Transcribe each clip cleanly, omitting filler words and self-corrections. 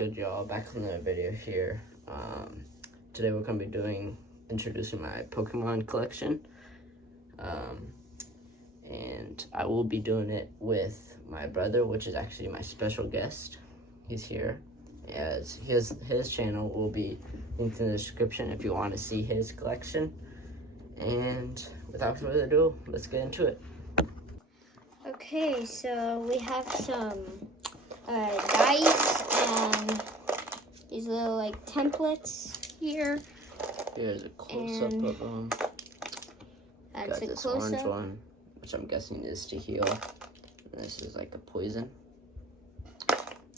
Good, y'all, back on the video here. Today we're going to be introducing my Pokemon collection. And I will be doing it with my brother, which is actually my special guest. He's here. As his channel will be linked in the description if you want to see his collection. And without further ado, let's get into it. Okay, so we have some dice and these little like templates here. Here's a close-up of them. That's Got a this orange close-up. one, which I'm guessing is to heal. And this is like a poison.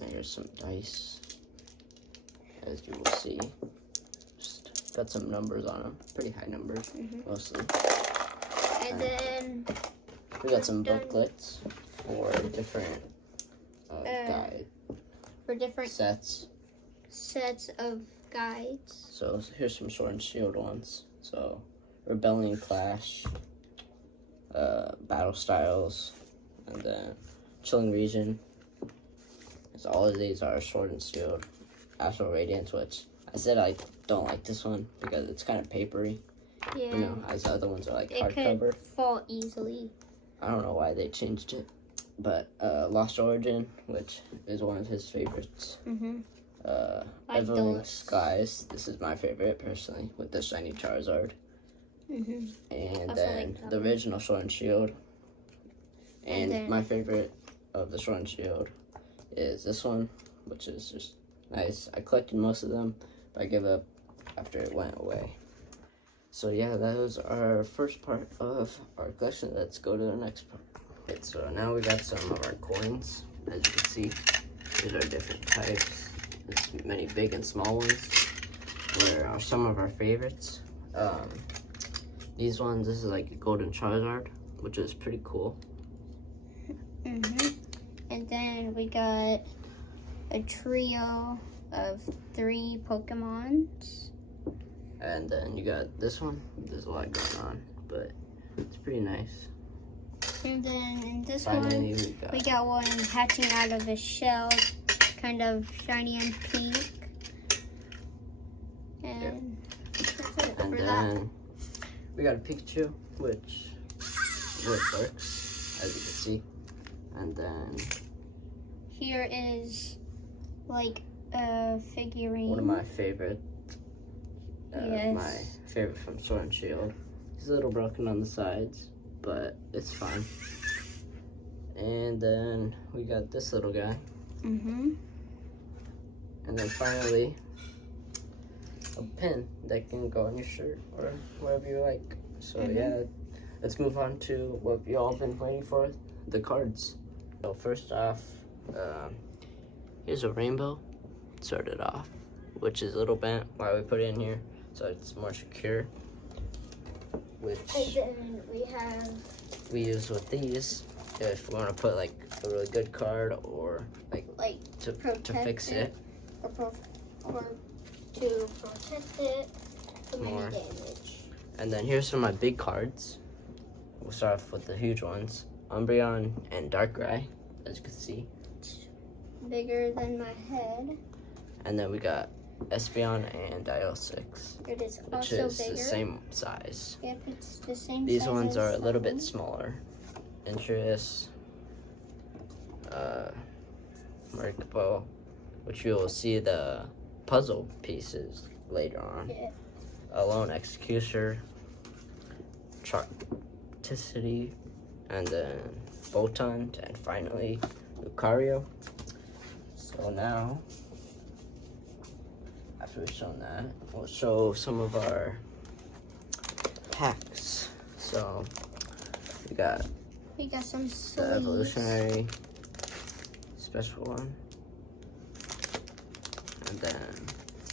And here's some dice, as you will see. Just got some numbers on them, pretty high numbers, mostly. And then We got some booklets for different guide for different sets. of guides. So here's some Sword and Shield ones. So Rebellion Clash, Battle Styles, and then Chilling Region. So all of these are Sword and Shield. Astral Radiance, which I said I don't like this one because it's kind of papery. Yeah. You know, as the other ones are like It hardcover. could fall easily. I don't know why they changed it. But Lost Origin, which is one of his favorites. Like Everling those. Skies, this is my favorite personally, with the shiny Charizard. And Also then like the that original Sword and Shield. And then- my favorite of the Sword and Shield is this one, which is just nice. I collected most of them, but I gave up after it went away. So yeah, that was our first part of our collection. Let's go to the next part. Okay, so now we got some of our coins. As you can see, these are different types. There's many big and small ones. Where are some of our favorites? These ones, this is like a Golden Charizard, which is pretty cool. And then we got a trio of 3 Pokemons. And then you got this one. There's a lot going on, but it's pretty nice. And then in this Finally, one, we got one hatching out of a shell, kind of shiny and pink. And that's it And for then that. we got a Pikachu, which works, as you can see. And then Here is like a figurine. one of my favorite, Yes. my favorite from Sword and Shield. He's a little broken on the sides, but it's fine. And then we got this little guy. And then finally, a pin that can go on your shirt or wherever you like. So yeah, let's move on to what you all been waiting for, the cards. So first off, here's a rainbow. Started off, which is a little bent. Why we put it in here so it's more secure. Which And then we use with these if we want to put like a really good card or like to fix it. Or to protect it from any More. damage. And then here's some of my big cards. We'll start off with the huge ones. Umbreon and Darkrai, as you can see. Bigger than my head. And then we got Espeon and Dialsix, It is which also is bigger. the same size. Yep, it's the same These size ones as are a that little bit one. smaller. Interest, Merkabo, which you will see the puzzle pieces later on. Yeah. Alone Executioner, Charticity, and then Boltund, and finally Lucario. So now, after we've shown that, we'll show some of our packs. So we got some the sleeves. evolutionary special one, and then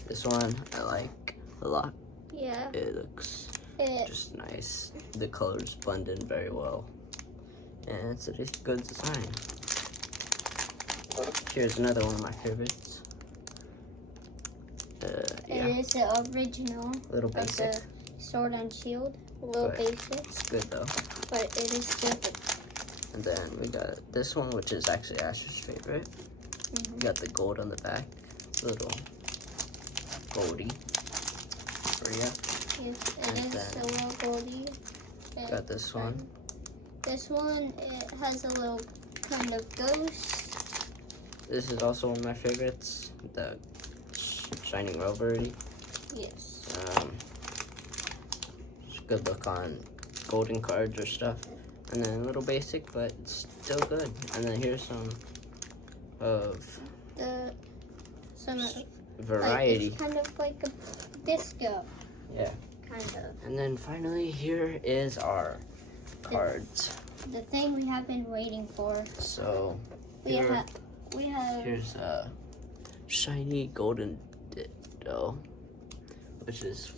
this one I like a lot. Yeah. It looks It, just nice. The colors blend in very well, and it's a good design. Here's another one of my favorites. Yeah, it is the original a little of basic. the Sword and Shield. A little But basic, it's good though. but it is good. And then we got this one, which is actually Ash's favorite. We got the gold on the back. little Goldie for you. Yes, And it is then a little Goldie. Got this one. This one, it has a little kind of ghost. This is also one of my favorites, the Shining Rover. Yes. It's a good look on golden cards or stuff. And then a little basic, but it's still good. And then here's some of variety. It's kind of like a disco. Yeah. Kind of. And then finally, here is our cards. The thing we have been waiting for. So We have. here's a shiny golden Ditto, which is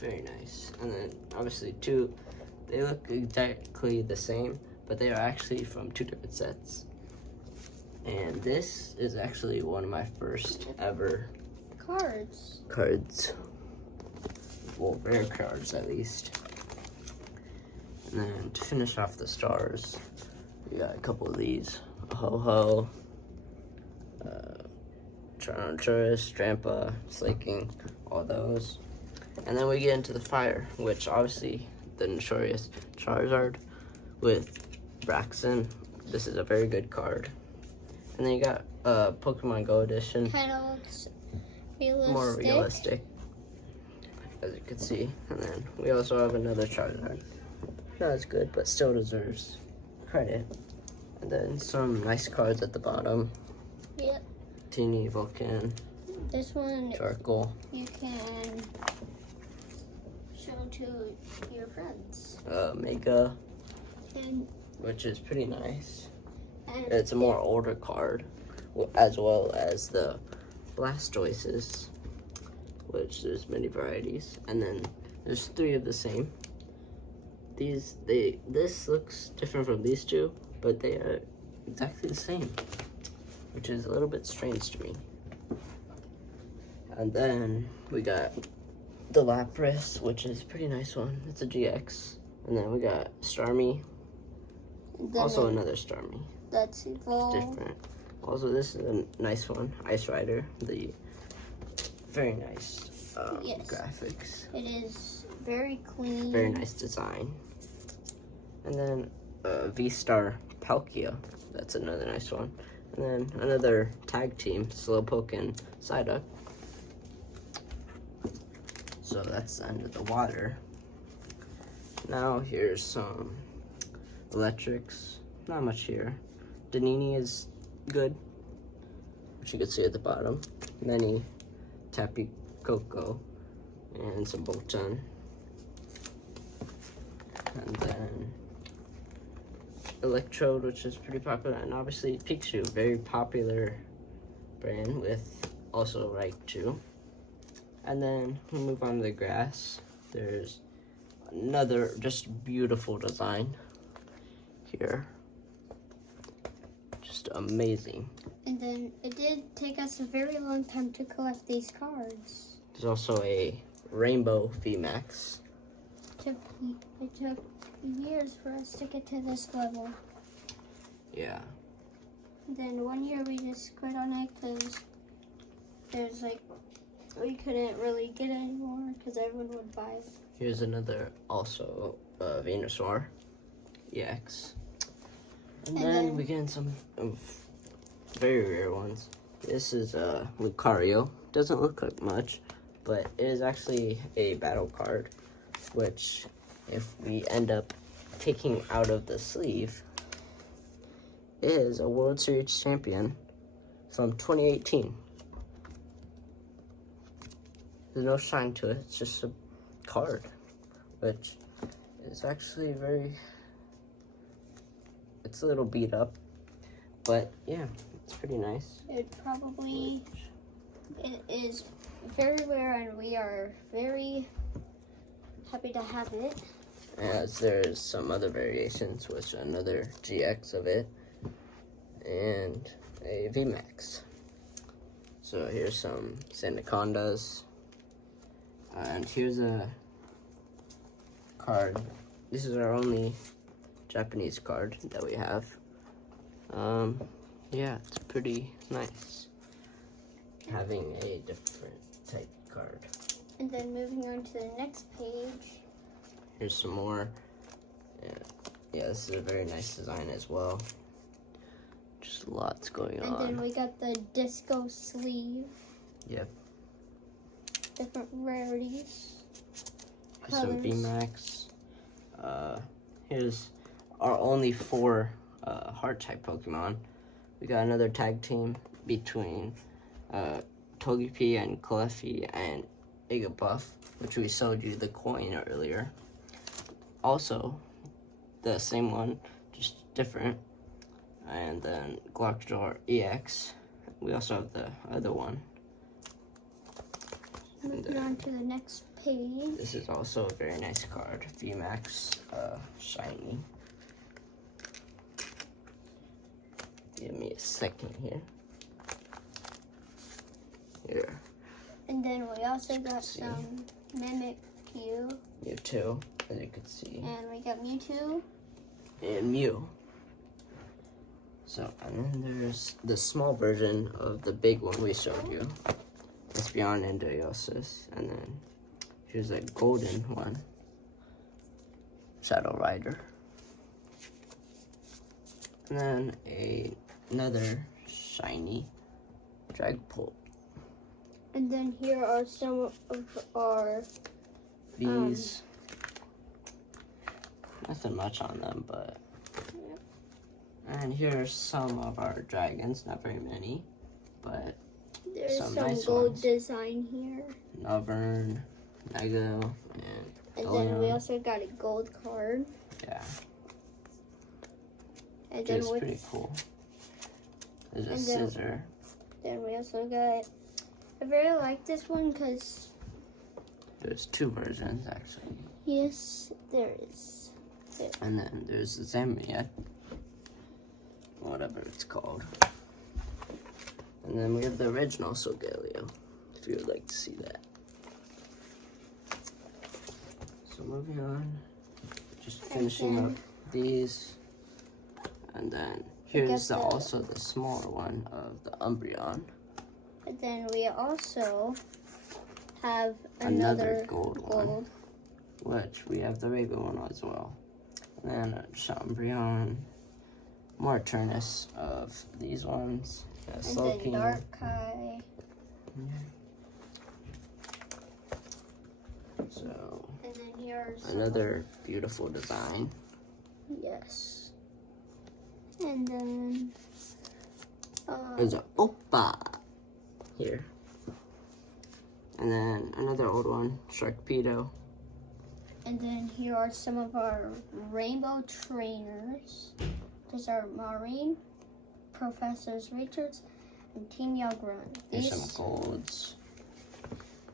very nice. And then obviously they look exactly the same, but they are actually from two different sets. And this is actually one of my first ever cards. Well, rare cards at least. And then to finish off the stars, we got a couple of these. Ho-Ho, Tyrannosaurus, Drampa, Slaking, all those. And then we get into the fire, which obviously the notorious Charizard with Braxton. This is a very good card. And then you got Pokemon Go edition. Kind of looks realistic. More realistic, as you can see. And then we also have another Charizard. Not as good, but still deserves credit. And then some nice cards at the bottom. Yep. Teeny, Vulcan, This one Charcoal, you can show to your friends. Mega, And, which is pretty nice. and It's a more older card, as well as the Blastoises, which there's many varieties. And then there's three of the same. This looks different from these two, but they are exactly the same, which is a little bit strange to me. And then we got the Lapras, which is a pretty nice one. It's a GX. And then we got Starmie, then also another Starmie. that's evolved. Different. Also, this is a nice one, Ice Rider. The very nice Yes. graphics. It is very clean. Very nice design. And then V-Star Palkia. That's another nice one. And then another tag team, Slowpoke and Psyduck. So that's the end of the water. Now here's some electrics. Not much here. Danini is good, which you can see at the bottom. Many Tapu Koko and some Bolton. And then Electrode, which is pretty popular, and obviously Pikachu, very popular brand with also Raichu. And then we move on to the grass. There's another just beautiful design here. Just amazing. And then it did take us a very long time to collect these cards. There's also a Rainbow VMAX. It took years for us to get to this level. Yeah. Then one year we just quit on it because there's we couldn't really get it anymore because everyone would buy it. Here's another also Venusaur EX. And then we get in some very rare ones. This is Lucario. Doesn't look like much, but it is actually a battle card, which if we end up taking out of the sleeve, is a World Series champion from 2018. There's no shine to it, it's just a card, which is actually it's a little beat up, but yeah, it's pretty nice. It is very rare and we are very happy to have it. As there's some other variations, which another GX of it, and a VMAX. So here's some Sandacondas, and here's a card. This is our only Japanese card that we have. Yeah, it's pretty nice. having a different type card. And then moving on to the next page. Here's some more. Yeah, this is a very nice design as well. Just lots going on. And then we got the disco sleeve. Yep. Different rarities. Here's some VMAX. Here's our only 4 hard type Pokemon. We got another tag team between Togepi and Clefairy and Igglybuff, which we showed you the coin earlier. Also, the same one, just different. And then Gloctor EX. We also have the other one. Moving on to the next page. This is also a very nice card. VMAX shiny. Give me a second here. Here. And then we also got some Mimikyu. Mewtwo, as you can see. And we got Mewtwo. And Mew. So, and then there's the small version of the big one we showed you. It's Beyond Endiosis. And then here's a golden one. Shadow Rider. And then another shiny Dragapult. And then here are some of our These, nothing much on them, but. And here's some of our dragons, not very many, but there's some nice gold ones. design here. Navern, Nego, And then we also got a gold card. Yeah. And then It's pretty cool. There's a scissor. Then we also got, I really like this one because... There's 2 versions, actually. Yes, there is. And then there's Zamia, whatever it's called. And then we have the original Solgaleo, if you would like to see that. So moving on, just finishing up these. And then here's also the smaller one of the Umbreon. And then we also have another gold one, which we have the regular one as well. And then a Umbreon, more Turnus of these ones. And then Darkrai. So, and then here's another beautiful design. Yes. And then there's a Oppa here. And then another old one, Sharpedo. And then here are some of our rainbow trainers. These are Maureen, Professors Richards, and Team Yagran. Here's some golds.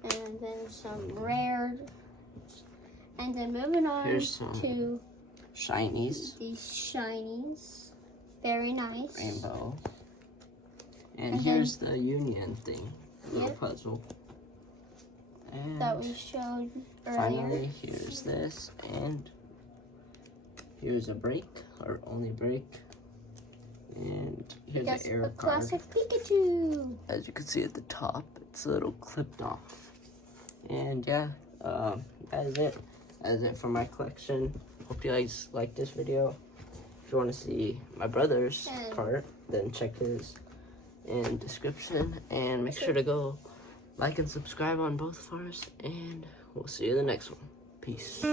And then some rare. And then moving on to shinies. These shinies. Very nice. Rainbow. And here's the union thing. Little puzzle. And that we showed earlier. Finally, here's this. And here's a break, our only break. And here's an arrow card. Classic Pikachu. As you can see at the top, it's a little clipped off. And yeah, that is it. That is it for my collection. Hope you guys like this video. If you want to see my brother's part, then check his in description. And make sure to go like and subscribe on both of ours. And we'll see you in the next one. Peace.